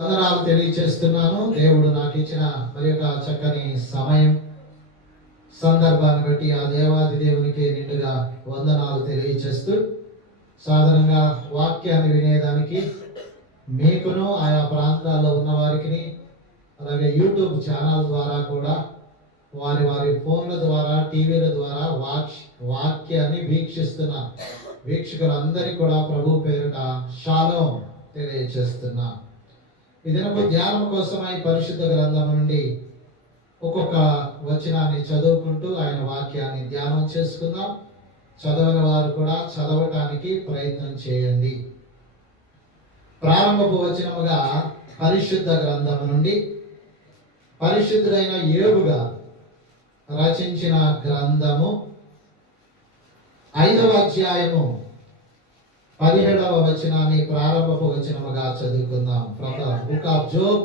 వందనాలు తెలియచేస్తున్నాను. దేవుడు నాకు ఇచ్చిన మరి ఒక చక్కని సమయం సందర్భాన్ని బట్టి ఆ దేవాది దేవునికి నిండుగా వందనాలు తెలియచేస్తూ సాధారణంగా వాక్యాన్ని వినేదానికి మీకును ఆయా ప్రాంతాల్లో ఉన్న వారికి అలాగే యూట్యూబ్ ఛానల్ ద్వారా కూడా వారి వారి ఫోన్ల ద్వారా టీవీల ద్వారా వాక్యాన్ని వీక్షిస్తున్న వీక్షకులందరికీ కూడా ప్రభు పేరిట షాలోం తెలియచేస్తున్నా. ఈ దినపు ధ్యానం కోసమై పరిశుద్ధ గ్రంథం నుండి ఒక్కొక్క వచనాన్ని చదువుకుంటూ ఆయన వాక్యాన్ని ధ్యానం చేసుకుందాం. చదవని వారు కూడా చదవటానికి ప్రయత్నం చేయండి. ప్రారంభపు వచనముగా పరిశుద్ధ గ్రంథం నుండి పరిశుద్ధుడైన యోబుగా రచించిన గ్రంథము 5వ అధ్యాయము 17వ వచనాన్ని ప్రారంభపు వచనముగా చదువుకుందాం. From the book of Job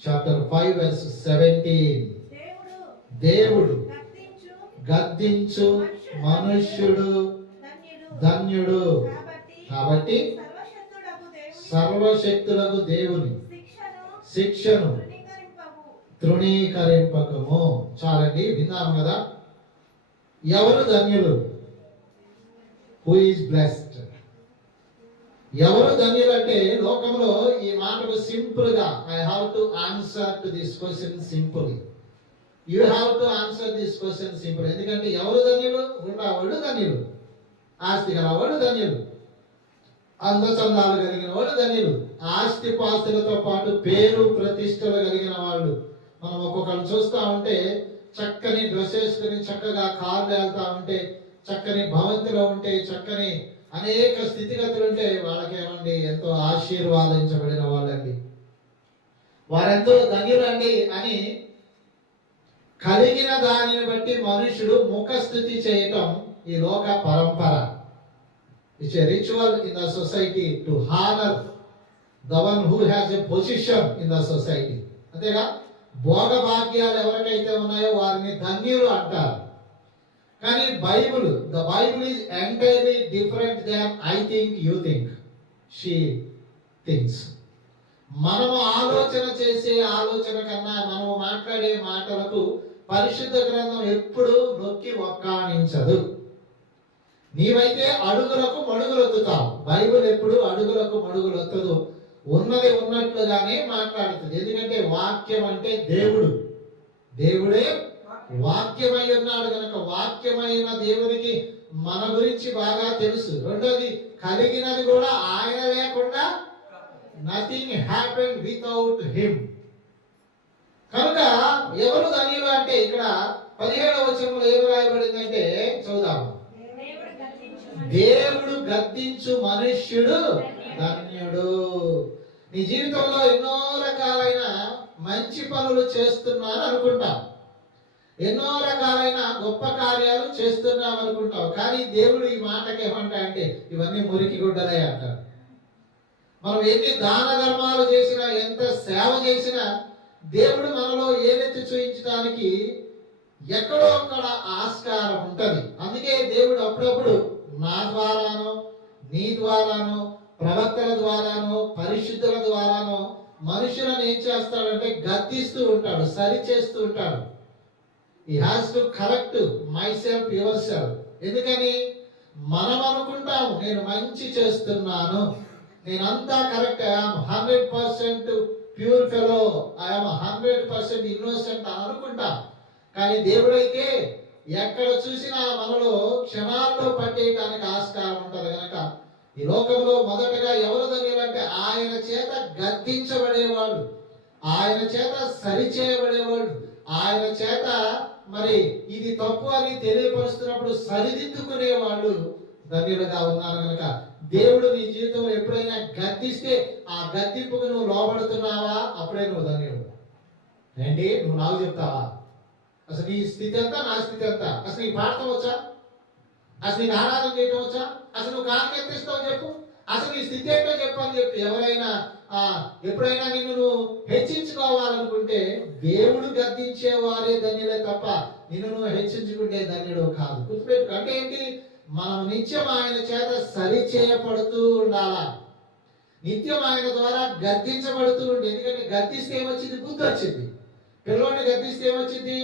chapter 5 verse 17. దేవుడు గద్దించు మనుష్యుడు ధన్యుడు. కాబట్టి సర్వశక్తులకు దేవుని శిక్షను తృణీకరింపకము. చాలండి, విన్నాము కదా. ఎవరు ధన్యులు? Who is blessed? ఎవరు ధన్యులు అంటే లోకంలో ఈ మాటకు సింపుల్ గా I have to answer to this question simple. You have to answer this question simple. ఎందుకంటే ఎవరు ధన్యులు? ఉన్నవాడు ధన్యులు, ఆస్తి గలవాడు ధన్యులు, అందచందాలు కలిగిన వాడు ధన్యులు, ఆస్తి పాస్తులతో పాటు పేరు ప్రతిష్టలు కలిగిన వాళ్ళు. మనం ఒక్కొక్కరు చూస్తూ ఉంటే చక్కని డ్రెస్ వేసుకుని చక్కగా కార్లు వెళ్తా ఉంటే, చక్కని భవంతిలో ఉంటే, చక్కని అనేక స్థితిగతులు ఉంటే వాళ్ళకేమండి ఎంతో ఆశీర్వాదించబడిన వాళ్ళండి, వారెంతో ధన్యులండి అని కలిగిన దానిని బట్టి మనుషుడు ముఖస్థుతి చేయటం ఈ లోక పరంపర. It's a ritual in the society to honour the one who has a position in the society. అంతేగా, భోగభాగ్యాలు ఎవరికైతే ఉన్నాయో వారిని ధన్యులు అంటారు. కానీ the Bible is entirely different than I think, you think, she thinks. మనము ఆలోచన చేసే ఆలోచన కన్నా మనము మాట్లాడే మాటలకు పరిశుద్ధ గ్రంథం ఎప్పుడు నొక్కి ఒక్కాణించదు. నీవైతే అడుగులకు మడుగులొత్తుతావు, బైబిల్ ఎప్పుడు అడుగులకు మడుగులొత్తదు. ఉన్నది ఉన్నట్లుగానే మాట్లాడుతుంది. ఎందుకంటే వాక్యం అంటే దేవుడు, దేవుడే వాక్యమై ఉన్నాడు కనుక వాక్యమైన దేవునికి మన గురించి బాగా తెలుసు. రెండోది, కలిగినది కూడా ఆయన లేకుండా నథింగ్ హ్యాపెండ్ వితౌట్ హిమ్. కనుక ఎవరు ధన్యులు అంటే ఇక్కడ 17వ వచనంలో ఏమి రాయబడిందంటే చూద్దాము. దేవుడు గద్దించు మనుష్యుడు ధన్యుడు. నీ జీవితంలో ఎన్నో రకాలైన మంచి పనులు చేస్తున్నాను అనుకుంటాం, ఎన్నో రకాలైన గొప్ప కార్యాలు చేస్తున్నాం అనుకుంటాం. కానీ దేవుడు ఈ మాటకి ఏమంటా అంటే ఇవన్నీ మురికి గుడ్డలే అంటారు. మనం ఎన్ని దాన ధర్మాలు చేసినా, ఎంత సేవ చేసినా దేవుడు మనలో ఏదెత్తి చూయించడానికి ఎక్కడో అక్కడ ఆస్కారం ఉంటది. అందుకే దేవుడు అప్పుడప్పుడు నా ద్వారానో, నీ ద్వారానో, ప్రవక్తల ద్వారానో, పరిశుద్ధుల ద్వారానో మనుషులను ఏం చేస్తాడంటే గద్దిస్తూ ఉంటాడు, సరి చేస్తూ ఉంటాడు. He has to correct myself, yourself. ఎందుకని మనం అనుకుంటాము నేను మంచి చేస్తున్నాను, నేనంతా correct, I'm 100% pure fellow, I'm 100% innocent అని అనుకుంటాం. కానీ దేవుడైతే ఎక్కడ చూసినా మనలో క్షణాల్లో పట్టేయడానికి ఆస్కారం ఉంటుంది. కనుక ఈ లోకంలో మొదటగా ఎవరు ధన్యులంటే ఆయన చేత గద్దించబడేవాళ్ళు, ఆయన చేత సరిచేయబడేవాళ్ళు, ఆయన చేత మరి ఇది తప్పు అని తెలియపరుస్తున్నప్పుడు సరిదిద్దుకునే వాళ్ళు ధన్యులుగా ఉన్నారు. కనుక దేవుడు నీ జీవితంలో ఎప్పుడైనా గద్దిస్తే ఆ గద్దింపుకు నువ్వు లోబడుతున్నావా, అప్పుడే నువ్వు ధన్యుడు. ఏంటి నువ్వు నాకు చెప్తావా? అసలు నీ స్థితి ఎంత, నా స్థితి ఎంత? అసలు నీకు పాడటం వచ్చా? అసలు నీకు ఆరాధన చేయటం వచ్చా? అసలు నువ్వు కాకి ఎత్తిస్తావు చెప్పు, అసలు నీ స్థితి ఏంటో చెప్పని చెప్పి ఎవరైనా ఎప్పుడైనా నిన్ను నువ్వు హెచ్చించుకోవాలనుకుంటే దేవుడు గద్దించేవారే ధన్యులే తప్ప నిన్ను నువ్వు హెచ్చించుకుంటే ధన్యుడు కాదు. గుర్తుపెట్టుకో. అంటే ఏంటి? మనం నిత్యం ఆయన చేత సరిచేయబడుతూ ఉండాలా. నిత్యం ఆయన ద్వారా గద్దించబడుతూ ఉండి. ఎందుకంటే గద్దిస్తే ఏమొచ్చింది? బుద్ధి వచ్చింది. పిల్లోడిని గద్దిస్తే ఏమొచ్చింది?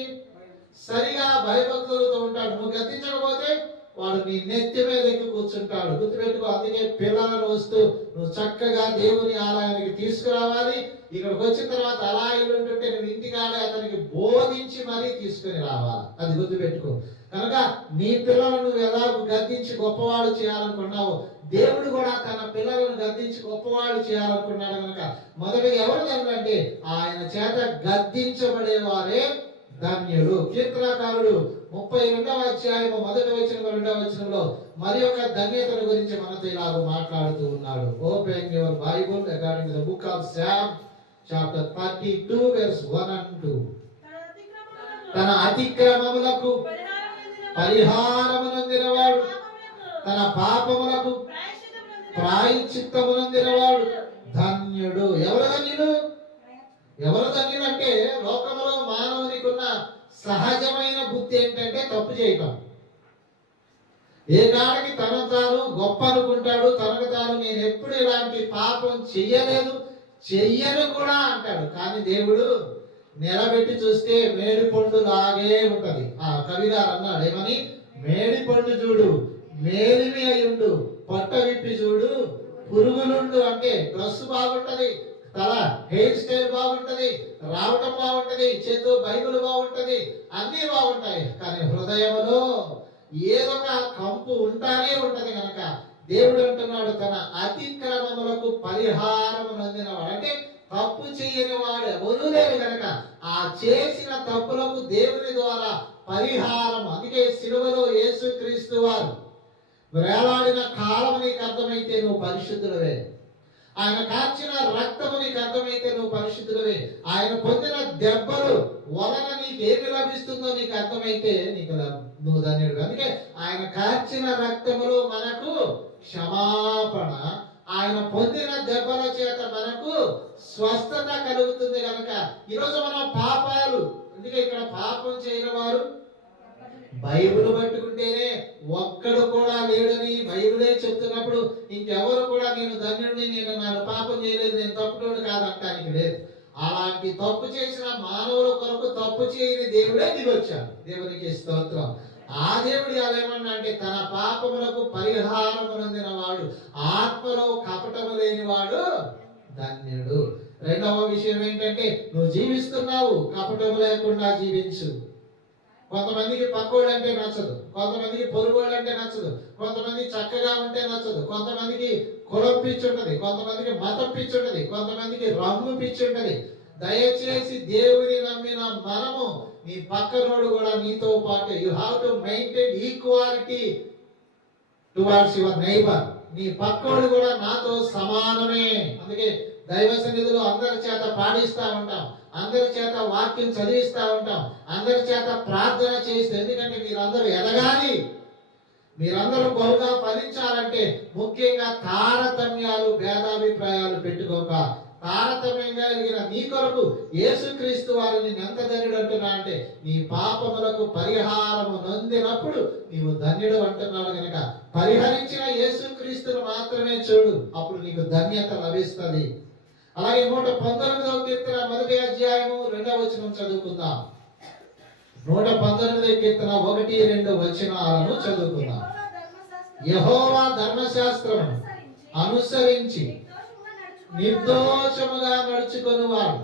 సరిగా భయభక్తులతో ఉంటాడు. నువ్వు గద్దించకపోతే వాడు నీ నెత్తి మీద ఎక్కి కూర్చుంటాడు. గుర్తుపెట్టుకో. అందుకే పిల్లలను వస్తూ నువ్వు చక్కగా దేవుని ఆలయానికి తీసుకురావాలి. ఇక్కడికి వచ్చిన తర్వాత అలా ఇల్లుంటుంటే నువ్వు ఇంటికాడే అతనికి బోధించి మరీ తీసుకుని రావాలి. అది గుర్తుపెట్టుకో. కనుక నీ పిల్లలను నువ్వు ఎలా గద్దించి గొప్పవాళ్ళు చేయాలనుకున్నావు, దేవుడు కూడా తన పిల్లలను గద్దించి గొప్పవాళ్ళు చేయాలనుకున్నాడు. కనుక మొదటిగా ఎవరు ధన్యులంటే ఆయన చేత గద్దించబడేవారే ధన్యుడు. కీర్తనకారుడు 32వ అధ్యాయము 1వ వచనం 2వ వచనంలో మరి ఒక ధన్యతను గురించి మనతో ఇలాగ మాట్లాడుతూ ఉన్నాడు. Open your Bible according to the book of Psalm chapter 32 verse 1 and 2. తన అతిక్రమములకు పరిహారమునందినవాడు, తన పాపములకు ప్రాయశ్చిత్తమునందినవాడు ధన్యుడు. ఎవరు ధన్యుడు? ఎవరు ధన్యుడు అంటే లోకంలో మానవునికి ఉన్న సహజమైన బుద్ధి ఏంటంటే తప్పు చేయటం. ఏ కాడికి తను తాను గొప్ప అనుకుంటాడు. తనకు తాను నేను ఎప్పుడు ఇలాంటి పాపం చెయ్యలేదు, చెయ్యను కూడా అంటాడు. కానీ దేవుడు నిలబెట్టి చూస్తే మేడి పండు లాగే ఉంటది. ఆ కవిగారు అన్నాడు ఏమని? మేడి పండు చూడు మేలిమి అయ్యుండు, పొట్ట విప్పి చూడు పురుగులుండు. అంటే డ్రెస్ బాగుంటది, తల హెయిర్ స్టైల్ బాగుంటది, రావటం బాగుంటది, చేతో బైబిల్ బాగుంటది, అన్ని బాగుంటాయి. కానీ హృదయంలో ఏదో ఒక కంపు ఉంటానే ఉంటది. కనుక దేవుడు అంటున్నాడు తన అతిక్రమములకు పరిహారము నందినవాడు. అంటే తప్పు చేయని వాడు ఎవరూ లేరు. కనుక ఆ చేసిన తప్పులకు దేవుని ద్వారా పరిహారం. అందుకే సిలువలో యేసుక్రీస్తు వారు వేలాడిన కాలం నీకు అర్థమైతే నువ్వు పరిశుద్ధులవే. ఆయన కార్చిన రక్తము నీకు అర్థమైతే నువ్వు పరిశుద్ధులవే. ఆయన పొందిన దెబ్బలు వలన నీకేమి లభిస్తుందో నీకు అర్థమైతే నువ్వు ధన్యుడు. అందుకే ఆయన కార్చిన రక్తములో మనకు క్షమాపణ, ఆయన పొందిన దెబ్బల చేత మనకు స్వస్థత కలుగుతుంది. కనుక ఈరోజు మనం పాపాలు, అందుకే ఇక్కడ పాపం చేయని వారు బైబిల్ పట్టుకుంటేనే ఒక్కడు కూడా లేడని బైబిలే చెప్తున్నప్పుడు ఇంకెవరు కూడా నేను ధన్యుడిని, నేను పాపం చేయలేదు, నేను తప్పుడోడు కాదంటానికి లేదు. అలాంటి తప్పు చేసిన మానవుల కొరకు తప్పు చేయని దేవుడే దిగొచ్చాడు. దేవునికి స్తోత్రం. ఆ దేవుడు ఏమన్నా అంటే తన పాపములకు పరిహారము నొందిన వాడు, ఆత్మలో కపటము లేని వాడు ధన్యుడు. రెండవ విషయం ఏంటంటే నువ్వు జీవిస్తున్నావు, కపటము లేకుండా జీవించు. కొంతమందికి పక్కోళ్ళు అంటే నచ్చదు, కొంతమందికి పొరుగోళ్ళు అంటే నచ్చదు, కొంతమంది చక్కగా ఉంటే నచ్చదు, కొంతమందికి కులం పిచ్చి ఉంటది, కొంతమందికి మతం పిచ్చి ఉంటది, కొంతమందికి రంగు పిచ్చి ఉంటది. దయచేసి దేవుని నమ్మిన మనము నీ పక్కనోడు కూడా నీతో పాటు you have to maintain equality towards your neighbour. నీ పక్కోడు కూడా నాతో సమానమే. అందుకే దైవ సన్నిధిలో అందరి చేత పాడిస్తా ఉంటాం, అందరి చేత వాక్యం చదివిస్తా ఉంటాం, అందరి చేత ప్రార్థన చేస్తే. ఎందుకంటే మీరందరూ ఎదగాలి, మీరందరూ బహుగా ఫలించాలంటే ముఖ్యంగా తారతమ్యాలు భేదాభిప్రాయాలు పెట్టుకోక తారతమ్యంగా కలిగిన నీ కొరకు యేసుక్రీస్తు వారిని ఎంత ధన్యుడు అంటున్నా అంటే నీ పాపములకు పరిహారము నొందినప్పుడు నీవు ధన్యుడు అంటున్నాడు. కనుక పరిహరించిన యేసుక్రీస్తును మాత్రమే చూడు, అప్పుడు నీకు ధన్యత లభిస్తుంది. అలాగే 119వ కీర్తన 1వ అధ్యాయము 2వ వచనం చదువుకుందాం. 119వ కీర్తన 1-2 వచనాలను చదువుకుందాం. యెహోవా ధర్మశాస్త్రమును అనుసరించి నిర్దోషముగా నడుచుకొనువాడు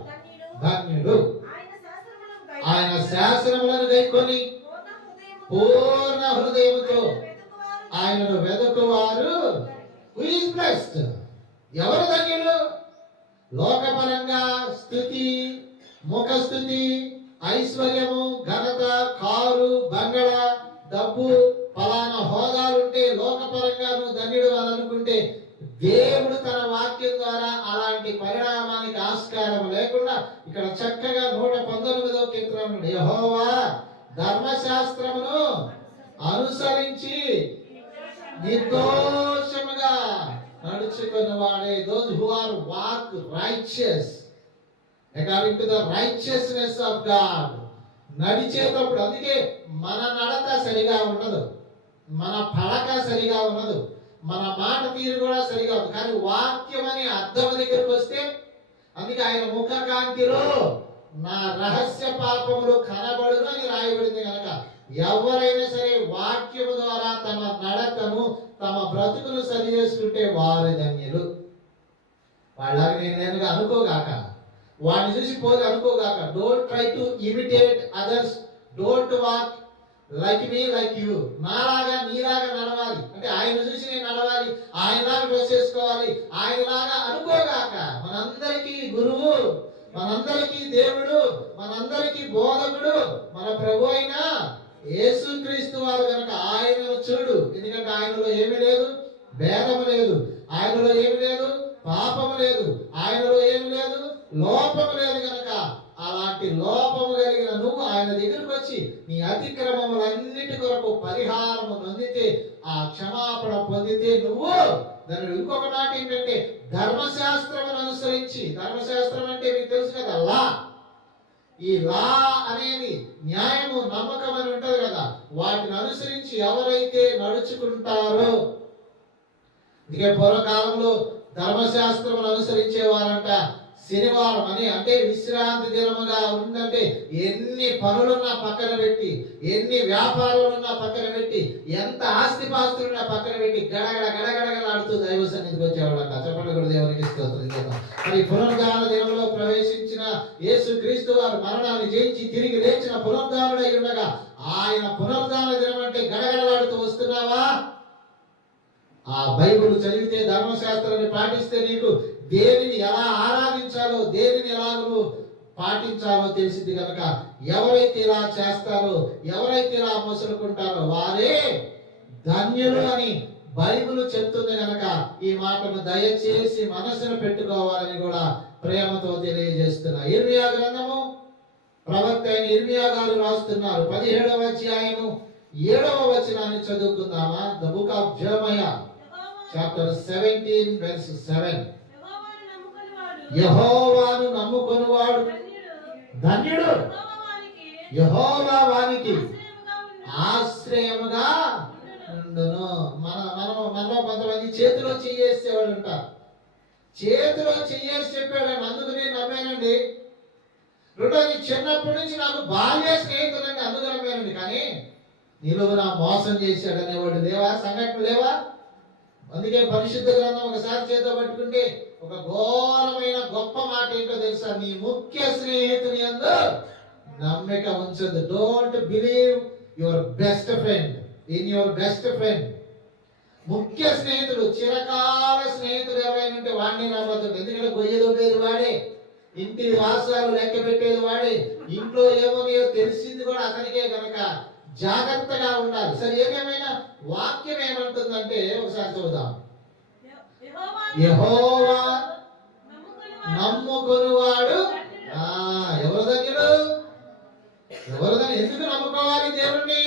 ధన్యుడు. ఆయన శాసనములను గైకొని పూర్ణ హృదయముతో ఆయనను వెదకువారు హూ ఈజ్ బ్లెస్డ్. ఎవరు ధన్యులు? లోకపరంగా స్తుతి, ముఖస్థుతి, ఐశ్వర్యము, ఘనత, కారు, బంగళ, డబ్బు, ఫలానా హోదాలుంటే లోకపరంగా నువ్వు ధన్యుడు అని అనుకుంటే దేవుడు తన వాక్యం ద్వారా అలాంటి పరిణామానికి ఆస్కారం లేకుండా ఇక్కడ చక్కగా 119వ కీర్తన యెహోవా ధర్మశాస్త్రమును అనుసరించి నిర్దోషముగా నడుచుకుని వాడే those who are walk righteous according to the righteousness of God. నడిచేటప్పుడు అందుకే మన నడత సరిగా ఉండదు, మన పడక సరిగా ఉండదు, మన మాట తీరు కూడా సరిగా ఉంది. కానీ వాక్యం అనే అర్థం దగ్గరికి వస్తే, అందుకే ఆయన ముఖ కాంతిలో నా రహస్య పాపములు కనబడును అని రాయబడింది కనుక ఎవరైనా సరే వాక్యము ద్వారా తమ నడకను తమ బ్రతుకును సరి చేసుకుంటే వారి ధన్యులు. వాళ్ళకి నేనుగా అనుకోగాక, వాడిని చూసి పోయి అనుకోగాక. Don't try to imitate others, don't walk like me like you. నాలాగా నీలాగా నడవాలి అంటే ఆయన చూసి నేను నడవాలి, ఆయనలాగా డ్రెస్ చేసుకోవాలి, ఆయనలాగా అనుకోగాక. మనందరికీ గురువు, మనందరికీ దేవుడు, మనందరికీ బోధకుడు మన ప్రభు అయిన యేసుక్రీస్తు వారు కనుక ఆయనను చూడు. ఎందుకంటే ఆయనలో ఏమీ లేదు, భేదము లేదు, ఆయనలో ఏమి లేదు, పాపము లేదు, ఆయనలో ఏమి లేదు, లోపము లేదు. కనుక అలాంటి లోపము కలిగిన నువ్వు ఆయన దగ్గరికి వచ్చి నీ అతిక్రమములన్నిటి కొరకు పరిహారము నొందితే, ఆ క్షమాపణ పొందితే నువ్వు దాని ఇంకొక మాట ఏంటంటే ధర్మశాస్త్రమును అనుసరించి. ధర్మశాస్త్రం అంటే మీకు తెలుసు కదా, లా. ఈ లా అనేది న్యాయము, నమ్మకం అని ఉంటది కదా, వాటిని అనుసరించి ఎవరైతే నడుచుకుంటారో. అందుకే పూర్వకాలంలో ధర్మశాస్త్రమును అనుసరించేవారంట శనివారం అని, అంటే విశ్రాంతి దినముగా ఉందంటే ఎన్ని పనులున్నా పక్కన పెట్టి, ఎన్ని వ్యాపారాలున్నా పక్కన పెట్టి, ఎంత ఆస్తిపాస్తులున్నా పక్కన పెట్టి గడగడ గడగడగలాడుతూ దైవ సన్నిధికి వచ్చేవాళ్ళంట. చెప్పండి కూడా దేవునికి స్తోత్రం. మరి పునరుద్ధాన దినంలో ప్రవేశించిన యేసుక్రీస్తు వారు మరణాన్ని జయించి తిరిగి లేచిన పునరుద్ధానుడై ఉండగా ఆయన పునరుద్ధాన దినం అంటే గడగడలాడుతూ వస్తున్నావా? ఆ బైబిల్ చదివితే, ధర్మశాస్త్రాన్ని పాటిస్తే నీకు దేనిని ఎలా ఆరాధించాలో, దేనిని ఎలా పాటించాలో తెలిసింది కనుక ఎవరైతే ఇలా చేస్తారో, ఎవరైతే ఇలా మొసలుకుంటారో వారే ధన్యులు అని బైబిల్ చెప్తుంది కనుక ఈ మాటను దయచేసి మనసును పెట్టుకోవాలని కూడా ప్రేమతో తెలియజేస్తున్నా. ఇర్మియా గ్రంథము ప్రవక్త అయిన ఇర్మియా గారు రాస్తున్నారు. 17వ అధ్యాయము 7వ వచనాన్ని చదువుకుందామా? The book of Jeremiah chapter 17 verse 7. యెహోవాను నమ్ముకొనువాడు ధన్యుడు, యెహోవా వానికి ఆశ్రయముగా ఉండును. మనలో కొంతమంది చేతిలో చెయ్యేసేవాడు ఉంటారు. చేతిలో చెయ్యేసి చెప్పాడు, అందుకు నేను నమ్మానండి. రెండోది, చిన్నప్పటి నుంచి నాకు బాల్య స్నేహితులండి, అందుకు నమ్మానండి. కానీ నిలువు నా మోసం చేశాడు అనేవాడు లేవా? సంఘటన లేవా? అందుకే పరిశుద్ధ గ్రంథం ఒకసారి చేత పట్టుకుంటే ఒక ఘోరమైన గొప్ప మాట ఏంటో తెలుసా? నీ ముఖ్య స్నేహితుని యందు నమ్మిక ఉంచదు. Don't believe your best friend in your best friend. ముఖ్య స్నేహితుడు, చిరకాల స్నేహితుడు ఎవరైనా ఉంటే వాడిని నమ్మద్దు. ఎందుకంటే గొయ్య దొబ్బేది వాడే, ఇంటి వాసాలు లెక్క పెట్టేది వాడే, ఇంట్లో ఏమోనో తెలిసింది కూడా అతనికే. కనుక జాగ్రత్తగా ఉండాలి. సరే, ఏమేమైనా వాక్యం ఏమంటుందంటే ఒకసారి చూద్దాం. యెహోవా నమ్ముకొనువాడు ఎవరు ధన్యుడు? ఎవరు ధన్యుడు? ఎందుకు నమ్ముకోవాలి దేవుణ్ణి?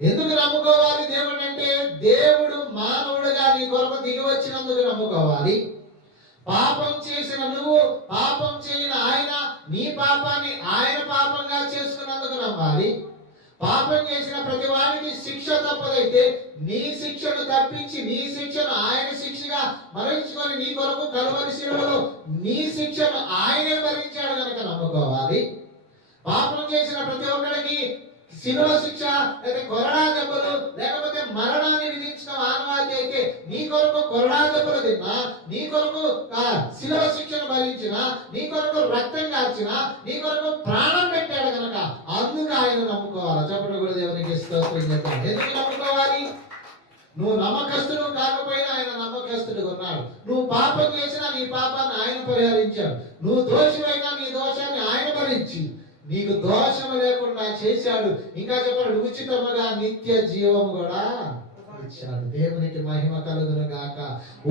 ఎందుకు నమ్ముకోవాలి దేవుణ్ణి అంటే దేవుడు మానవుడుగా నీ కొరకు దిగి వచ్చినందుకు నమ్ముకోవాలి. పాపం చేసిన నువ్వు, పాపం చేయని ఆయన నీ పాపాన్ని ఆయన పాపంగా చేసుకున్నందుకు నమ్మాలి. పాపం చేసిన ప్రతి వాడికి శిక్ష తప్పదైతే నీ శిక్షను తప్పించి నీ శిక్షను ఆయన శిక్షగా మరణించుకొని నీ కొరకు కలువరి శిలువలో నీ శిక్షను ఆయనే భరించాడు కనుక నమ్ముకోవాలి. పాపం చేసిన ప్రతి ఒక్కడికి శిలువ శిక్ష లేదా కొరడా దెబ్బలు లేకపోతే మరణాన్ని విధించిన ఆనవాతి అయితే నీ కొరకు కొరడా దెబ్బలు తిన్నా, నీ కొరకు శిలువ శిక్షను భరించిన, నీ కొరకు రక్తం కార్చిన, నీ కొరకు ప్రాణం పెట్టాడు కనుక అందుకు ఆయన నమ్ముకోవాలి. చెప్పండి కూడా దేవునికి స్తోత్రం చేద్దాం. ఎందుకు నమ్ముకోవాలి? నువ్వు నమ్మకస్తుడు కాకపోయినా ఆయన నమ్మకస్తుడుగా ఉన్నాడు. నువ్వు పాపం చేసినా నీ పాపాన్ని ఆయన పరిహరించాడు. నువ్వు దోషమైనా నీ దోషాన్ని ఆయన భరించి నీకు దోషము లేకుండా చేశాడు. ఇంకా చెప్పాడు, ఉచితముగా నిత్య జీవము కూడా ఇచ్చాడు. దేవునికి మహిమ కలుగును గాక.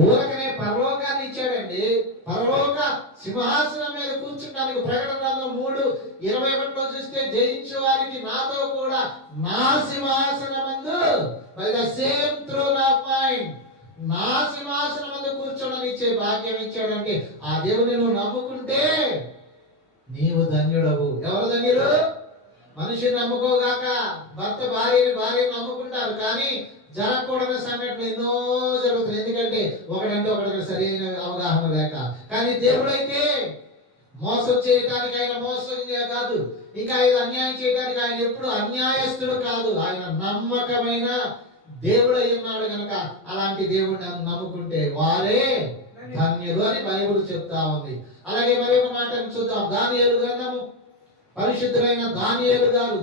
ఊరకనే పరలోకాన్ని ఇచ్చాడండి. పరలోక సింహాసనం మీద కూర్చుంటానికి ప్రకటన గ్రంథం 3:21 చూస్తే, జయించు వారికి నాతో కూడా నా సింహాసనమందు by the same throne of mind, నా సింహాసనమందు కూర్చోడానికి ఇచ్చే భాగ్యం ఇచ్చాడంటే ఆ దేవుని నువ్వు నమ్ముకుంటే నీవు ధన్యుడవు. ఎవరు ధన్యుడు? మనిషిని నమ్ముకోగాక. భర్త భార్యని నమ్ముకుంటారు కానీ జరగకూడని సంఘటనలు ఎన్నో జరుగుతాయి. ఎందుకంటే ఒకటంటే ఒకటి సరైన అవగాహన లేక. కానీ దేవుడైతే మోసం చేయడానికి ఆయన మోసంగా కాదు, ఇంకా ఆయన అన్యాయం చేయడానికి ఆయన ఎప్పుడు అన్యాయస్తుడు కాదు. ఆయన నమ్మకమైన దేవుడు అయి ఉన్నాడు కనుక అలాంటి దేవుడిని నమ్ముకుంటే వారే ధన్యులు అని బైబిల్ చెప్తా ఉంది. అలాగే మరి ఒక మాట చూద్దాం. దానియేలు గ్రంథము, పరిశుద్ధులైన దానియేలు గారు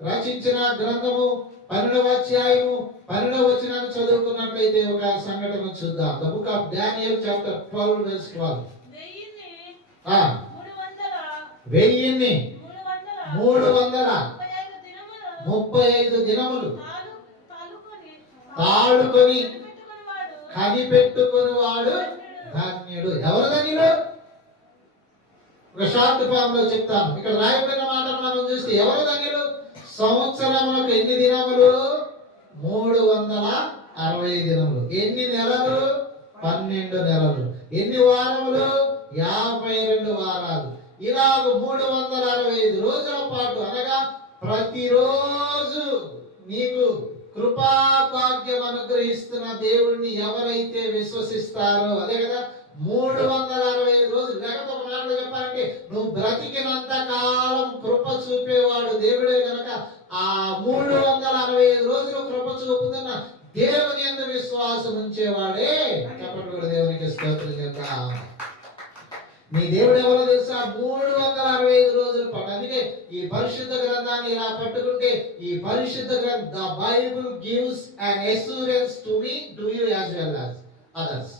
రచించిన గ్రంథము 12వ అధ్యాయము 12వ వచనాన్ని చదువుకున్నట్లయితే ఒక సంఘటన చూద్దాం. The book of Daniel chapter 12 verse 12. 335 దినములు తాళుకొని కనిపెట్టుకుని వాడు ధన్యుడు. ఎవరు ధన్యుడు? ఒక షార్ట్ ఫామ్ లో చెప్తాను. ఇక్కడ రాయబడిన మాటను మనం చూస్తే ఎవరు ధన్యుడు? సంవత్సరములకు ఎన్ని దినములు? 360 దినములు. ఎన్ని నెలలు? 12 నెలలు. ఎన్ని వారములు? 52 వారాలు. ఇలాగ 365 రోజుల పాటు, అనగా ప్రతిరోజు నీకు కృపా భాగ్యం అనుగ్రహిస్తున్న దేవుణ్ణి ఎవరైతే విశ్వసిస్తారో, అదే కదా 365 రోజులు. లేకపోతే ఒక మాటలో చెప్పాలంటే నువ్వు బ్రతికినంత కాలం కృప చూపేవాడు దేవుడే కనుక ఆ 365 రోజులు కృప చూపుతున్న దేవుని యందు విశ్వాసం ఉంచేవాడే. చెప్పండి కూడా దేవునికి స్తోత్రం చెప్తా. నీ దేవుడు ఎవరో తెలుసా? 365 రోజులు పాటు. అందుకే ఈ పరిశుద్ధ గ్రంథాన్ని ఇలా పట్టుకుంటే, ఈ పరిశుద్ధ గ్రంథ the Bible gives an assurance to me, to you as well as others.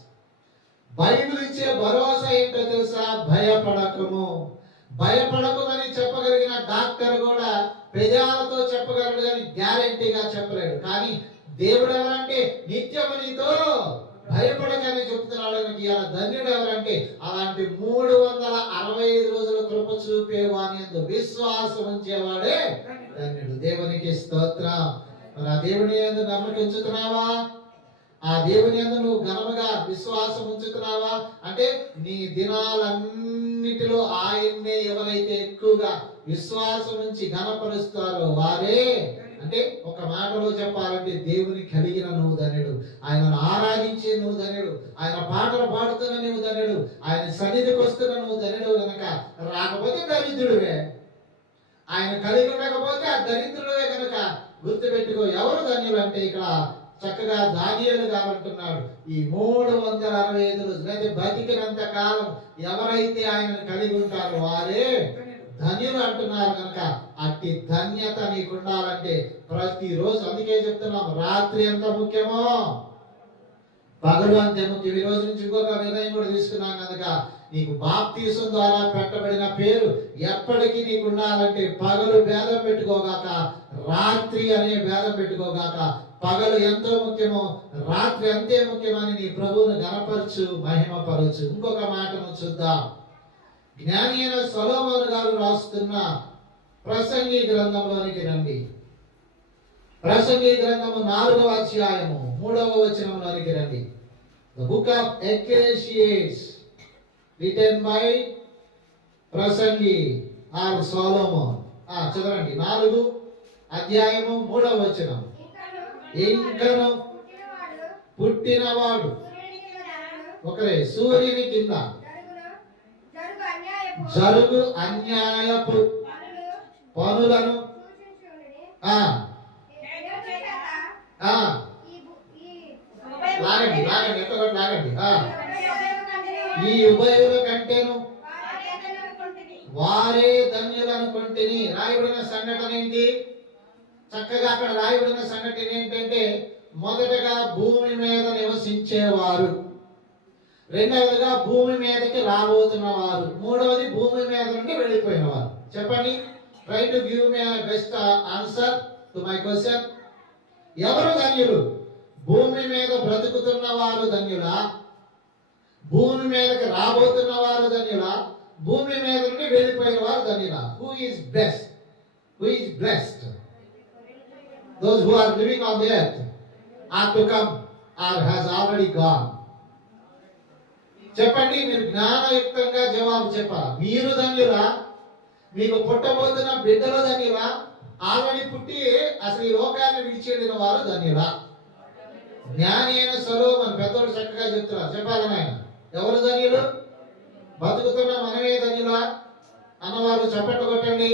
Bible ఇచ్చే భరోసా ఏంటో తెలుసా? భయపడకుము. భయపడకుమని చెప్పగలిగిన డాక్టర్ కూడా పెదాలతో చెప్పగలడు కానీ గ్యారెంటీగా చెప్పలేడు. కానీ దేవుడు ఎవరంటే నిత్యము నీతో భయపడకని చెప్తున్నాడు. ఇలా ధన్యుడు ఎవరంటే అలాంటి 365 రోజులు కృప చూపేవాని యందు విశ్వాసం ఉంచేవాడే ధన్యుడు. దేవునికి స్తోత్రం. మరి ఆ దేవుని యందు నమ్మకం ఉంచుతున్నావా? ఆ దేవుని యందు నువ్వు ఘనముగా విశ్వాసం ఉంచుతున్నావా? అంటే నీ దినాలన్నిటిలో ఆయన్నే ఎవరైతే ఎక్కువగా విశ్వాసం ఉంచి ఘనపరుస్తారో వారే, అంటే ఒక మాటలో చెప్పాలంటే దేవుని కలిగిన నువ్వు ధన్యుడు. ఆయనను ఆరాధించే నువ్వు ధన్యుడు. ఆయన పాటలు పాడుతున్న నువ్వు ధన్యుడు. ఆయన సన్నిధికి వస్తున్న నువ్వు ధన్యుడు కనుక. రాకపోతే దరిద్రుడివే. ఆయన కలిగి ఉండకపోతే ఆ దరిద్రుడివే కనుక గుర్తుపెట్టుకో. ఎవరు ధన్యులు అంటే ఇక్కడ చక్కగా దానియేలు అంటున్నాడు. ఈ 365 రోజులు అయితే బతికినంత కాలం ఎవరైతే ఆయనను కలిగి ఉంటారో వారే ధన్యులు అంటున్నారు కనుక అట్టి ధన్యత నీకు ఉండాలంటే ప్రతిరోజు, అందుకే చెప్తున్నాం, రాత్రి ఎంత ముఖ్యమో పగలు అంతే ముఖ్యం. ఈ రోజు నుంచి ఇంకొక నిర్ణయం కూడా తీసుకున్నాను కనుక నీకు బాప్తీసం ద్వారా పెట్టబడిన పేరు ఎప్పటికీ నీకు ఉండాలంటే పగలు భేదం పెట్టుకోగాక, రాత్రి అనే భేదం పెట్టుకోగాక. పగలు ఎంతో ముఖ్యమో రాత్రి అంతే ముఖ్యమని నీ ప్రభువును గణపరచు, మహిమపరచు. ఇంకొక మాటను చూద్దాం. జ్ఞాని అయిన సొలొమోను గారు రాస్తున్న ప్రసంగి గ్రంథంలోనికి రండి. ప్రసంగి గ్రంథము 4వ అధ్యాయము 3వ వచనంలోనికి రండి. The book of Ecclesiastes written by ప్రసంగి ఆర్ సొలొమోన్. చదవండి. 4వ అధ్యాయము 3వ వచనం. ఇంకను పుట్టినవాడు ఒకరే సూర్యుని కింద జరుగు అన్యాయపు పనులను లాగండి లాగండి ఎక్కడ లాగండి. ఈ ఉభయుల కంటేను వారే ధన్యులు అనుకుంటుని. రాయబడిన సంఘటన ఏంటి? చక్కగా అక్కడ రాయబడిన సంఘటన ఏంటంటే, మొదటగా భూమి మీద నివసించేవారు, రెండవదిగా భూమి మీదకి రాబోతున్నవారు, మూడవది భూమి మీద నుండి వెళ్ళిపోయినవారు. చెప్పండి. Try to give me best answer to my question. ఎవరు ధన్యులు? భూమి మీద బ్రతుకుతున్న వారు ధన్యులా? భూమి మీదకి రాబోతున్న వారు ధన్యులా? భూమి మీద నుండి వెళ్ళిపోయిన వారు ధన్యులా? Who is best? Who is blessed? Those who are living on the earth are to come or has already gone. చెప్పండి. మీరు జ్ఞానయుక్తంగా జవాబు చెప్పాలి. మీరు ధన్యులా? మీకు పుట్టబోతున్న బిడ్డలు ధన్యులా? ఆల్రెడీ పుట్టి అసలు ఈ లోకాన్ని విడిచి వెళ్ళిన వారు ధన్యులా? జ్ఞాని అయిన సొలొమోను. పెద్దోడు చక్కగా చెప్తున్నారు. చెప్పాలని ఆయన ఎవరు ధన్యులు? బతుకుతున్న మనమే ధన్యులా అన్నవారు చప్పట్లు కొట్టండి.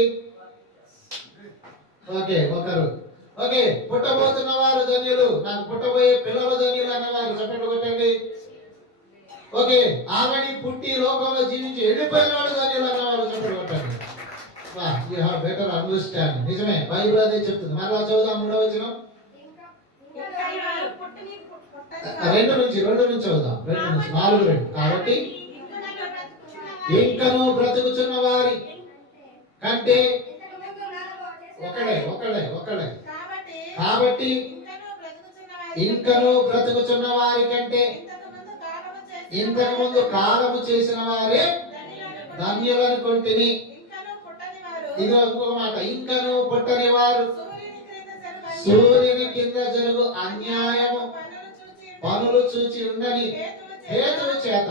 ఓకే, ఒకరు. ఓకే, పుట్టబోతున్న వారు ధన్యులు, నాకు పుట్టబోయే పిల్లలు ధన్యులు అన్నవారు చప్పట్లు కొట్టండి. ఓకే, ఆల్రెడీ పుట్టి లోకంలో జీవించి వెళ్ళిపోయిన వాడు ధన్యులు అన్నవారు చప్పట్లు కొట్టండి. You have better understand. నిజమే, బైబిల్ అదే చెప్తుంది. మరలా చదువుదాం 3వ వచనం. 2 నుంచి చదువుదాం. 2 నుంచి 4 కాబట్టి ఇంకను బ్రతుకుచున్న వారి కంటే ఒకడే కాబట్టి ఇంకను బ్రతుకుచున్న వారి కంటే ఇంతకు ముందు కాలము చేసిన వారే ధన్యులనుకొంటిని. ఇది ఇంకొక మాట, ఇంకను పుట్టని వారు సూర్యుని కింద జరుగు అన్యాయము పనులు చూచి ఉండని హేతువు చేత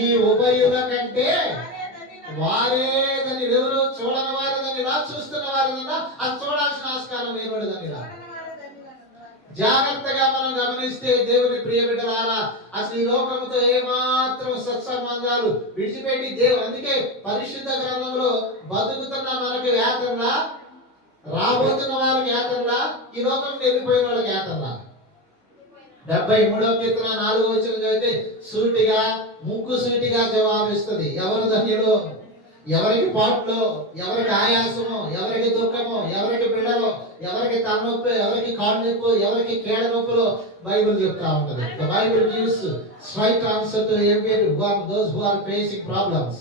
ఈ ఉభయుల కంటే వారే దాన్ని ఎవరు చూడని వారు దాన్ని రా, చూస్తున్న వారు అది చూడాల్సిన ఆస్కారం లేనివాడు దాన్ని రా. జాగ్రత్తగా మనం గమనిస్తే దేవుని ప్రియ బిడ్డలారా, అసలు ఈ లోకంతో ఏమాత్రం సత్సంబంధాలు విడిచిపెట్టి అందుకే పరిశుద్ధ గ్రంథంలో బతుకుతున్న మనకు యాత్రలా, రాబోతున్న వారికి యాత్రలా, ఈ లోకం వెళ్ళిపోయిన వాళ్ళకి యాత్రలా. 73వ కీర్తన 4వ వచనం చదివితే సూటిగా ముక్కు సూటిగా జవాబిస్తుంది. ఎవరు ధన్యులు? ఎవరికి పాటలో, ఎవరికి ఆయాసమో, ఎవరికి దుఃఖమో, ఎవరికి బిడ్డలో, ఎవరికి తలనొప్పి, ఎవరికి కాళ్ళు నొప్పి, ఎవరికి కీళ్ళ నొప్పులో బైబిల్ చెప్తా ఉంటది. The Bible gives straight answer to everyone, those who are facing problems.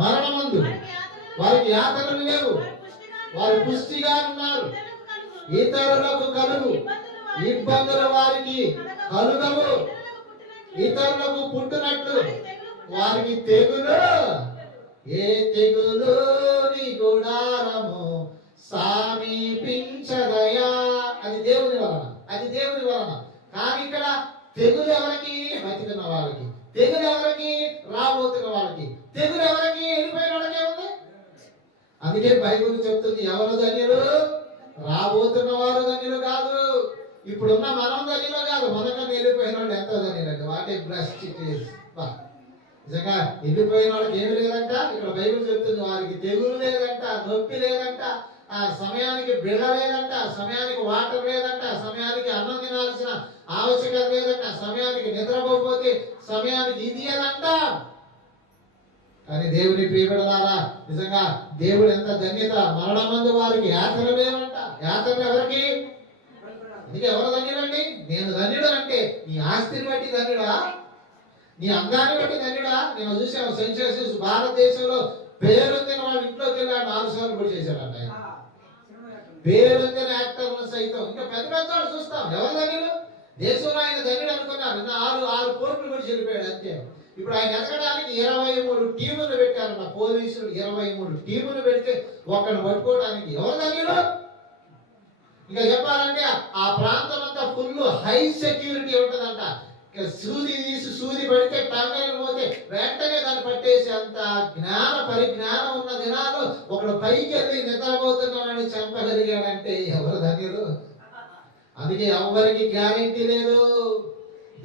మరణమందు వారికి యాతనలు లేవు, వారు పుష్టిగా ఉన్నారు. ఇతరులకు కలుగు ఇబ్బందులు వారికి కలుగవు, ఇతరులకు పుట్టినట్లు వారికి తెగులు, ఏ తెగులు నీ గుడారము సమీపించదయా. అది దేవుని వలన. కానీ ఇక్కడ తెగులు ఎవరికి? బతికిన వారికి. తెగులు ఎవరికి? రాబోతున్న వారికి. తెగులు ఎవరికి? వెళ్ళిపోయిన వాళ్ళకే ఉంది. అందుకే బైబిల్ చెప్తుంది, ఎవరు ధన్యులు? రాబోతున్న వారు ధన్యులు కాదు, ఇప్పుడున్న మనం ధన్యులు కాదు, మనకన్నా వెళ్ళిపోయిన వాళ్ళు ఎంతో ధన్యులండి. వాటి బ్లెస్డ్ ఇట్ ఈస్. నిజంగా వెళ్ళిపోయిన వాళ్ళకి ఏమి లేదంట, ఇక్కడ బైబిల్ చెప్తుంది వారికి తెగులు లేదంట, నొప్పి లేదంట, ఆ సమయానికి బిళ్ళ లేదంట, సమయానికి వాటర్ లేదంట, సమయానికి అన్నం తినాల్సిన ఆవశ్యకత లేదంట, సమయానికి నిద్రపోతే సమయానికి ఇది అదంట. కానీ దేవుని ప్రియబిడ్డలారా, నిజంగా దేవుడు ఎంత ధన్యత. మరణమందు వారికి యాతనలు లేవంట. యాతనలు ఎవరికి? అందుకే ఎవరు ధన్యుడండి? నేను ధన్యుడు అంటే నీ ఆస్తిని బట్టి ధన్యుడా, నీ అందాన్ని బట్టి ధన్యుడా? నేను చూసాను సెన్సెస్ భారతదేశంలో పేరొందిన వాళ్ళ ఇంట్లోకి వెళ్ళి 4 సార్లు కూడా చేశాడంట. పేరొందిన యాక్టర్లు సైతం, ఇంకా పెద్ద పెద్ద వాళ్ళు చూస్తాం. ఎవరు ధన్యులు? దేశంలో ఆయన ధన్యుడు అనుకున్నారు. 6 కోట్లు కూడా చెల్లిపోయాడు అంతే. ఇప్పుడు ఆయన ఎదగడానికి 23 టీములు పెట్టారన్న పోలీసులు. 23 టీములు పెడితే ఒకరిని పట్టుకోవడానికి ఎవరు ధన్యులు? ఇంకా చెప్పాలంటే ఆ ప్రాంతం అంతా ఫుల్ హై సెక్యూరిటీ ఉంటుందంట. సూది పడితే టంగని పోతే వెంటనే దాన్ని పట్టేసి అంత పరిజ్ఞానం ఉన్న దినాలు ఒకడు పైకి వెళ్ళి నిద్రపోతున్నాడని చంపగలిగాడంటే ఎవరు ధన్యులు? అందుకే ఎవరికి గ్యారెంటీ లేదు.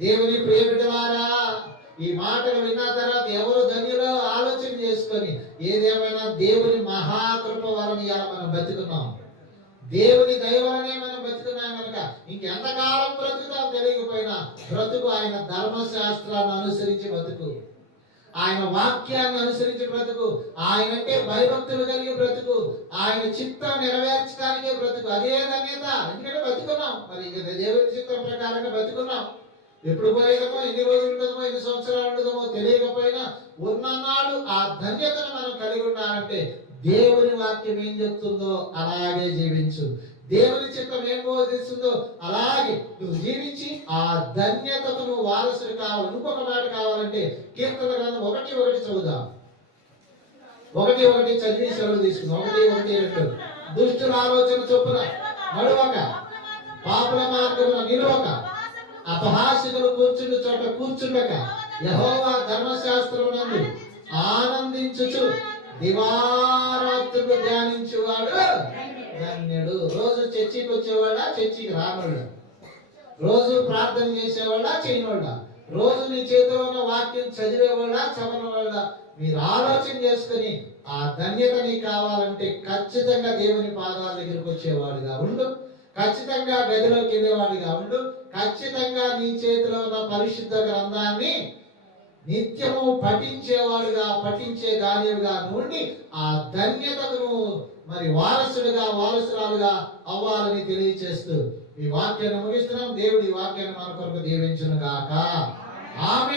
దేవుని ప్రియ బిడ్డలారా, ఈ మాటలు విన్న తర్వాత ఎవరు ధన్యులో ఆలోచన చేసుకొని, ఏదేమైనా దేవుని మహాకృప వలన మనం బతుకున్నాం. దేవుని దయ వలనే మనం బతుకున్నాం కనుక ఇంకెంతకాలం బ్రతుకుతాం తెలియకపోయినా బ్రతుకు ఆయన ధర్మశాస్త్రాన్ని అనుసరించి బ్రతుకు, ఆయన వాక్యాన్ని అనుసరించి బ్రతుకు, ఆయనంటే భయభక్తులు కలిగి బ్రతుకు, ఆయన చిత్తం నెరవేర్చడానికే బ్రతుకు. అదే ధన్యత. ఎందుకంటే బతుకున్నాం, మరి దేవుని చిత్తం ప్రకారంగా బతుకున్నాం. ఎప్పుడు పోయేదమో, ఎన్ని రోజులు ఉంటుందో, ఎన్ని సంవత్సరాలు ఉంటుందో తెలియకపోయినా ఉన్ననాడు ఆ ధన్యతను మనం కలిగి ఉండాలంటే దేవుని వాక్యం ఏం చెప్తుందో అలాగే జీవించు. దేవుని చిత్తం ఏం బోధిస్తుందో అలాగే నువ్వు జీవించి ఆ ధన్యతకు నువ్వు వారసుడు కావాలి. ఇంకొక మాట కావాలంటే కీర్తన గ్రంథం 1:1 చదువుదాం. 1:1 చదివి సెలవు తీసుకుందాం. 1:1-2 దుష్టుల ఆలోచన చొప్పున నడువక, పాపుల మార్గమున నిలువక, అపహాస్యులు కూర్చుండు చోట కూర్చుండక, యెహోవా ధర్మశాస్త్రమునందు ఆనందించుచు దివారాత్రులు ధ్యానించువాడు ధన్యుడు. రోజు చర్చికి వచ్చేవాడా, చర్చికి రానుడు? రోజు ప్రార్థన చేసేవాళ్ళ చేయనివాళ్ళ, రోజు నీ చేతిలో ఉన్న వాక్యం చదివేవాళ్ళ చదవని వాళ్ళ, మీరు ఆలోచన చేసుకుని ఆ ధన్యత నీకు కావాలంటే ఖచ్చితంగా దేవుని పాదాల దగ్గరికి వచ్చేవాడుగా ఉండు, ఖచ్చితంగా గదిలోకి వెళ్ళేవాడిగా ఉండు, ఖచ్చితంగా నీ చేతిలో ఉన్న పరిశుద్ధ గ్రంథాన్ని నిత్యము పఠించేవాడుగా పఠించే దానిగా నుండి ఆ ధన్యతకు నువ్వు మరి వారసురాలుగా అవ్వాలని తెలియచేస్తూ ఈ వాక్యాన్ని ముగిస్తున్నాం. దేవుడి వాక్యాన్ని మన కొరకు దీవించును గాక. ఆమేన్.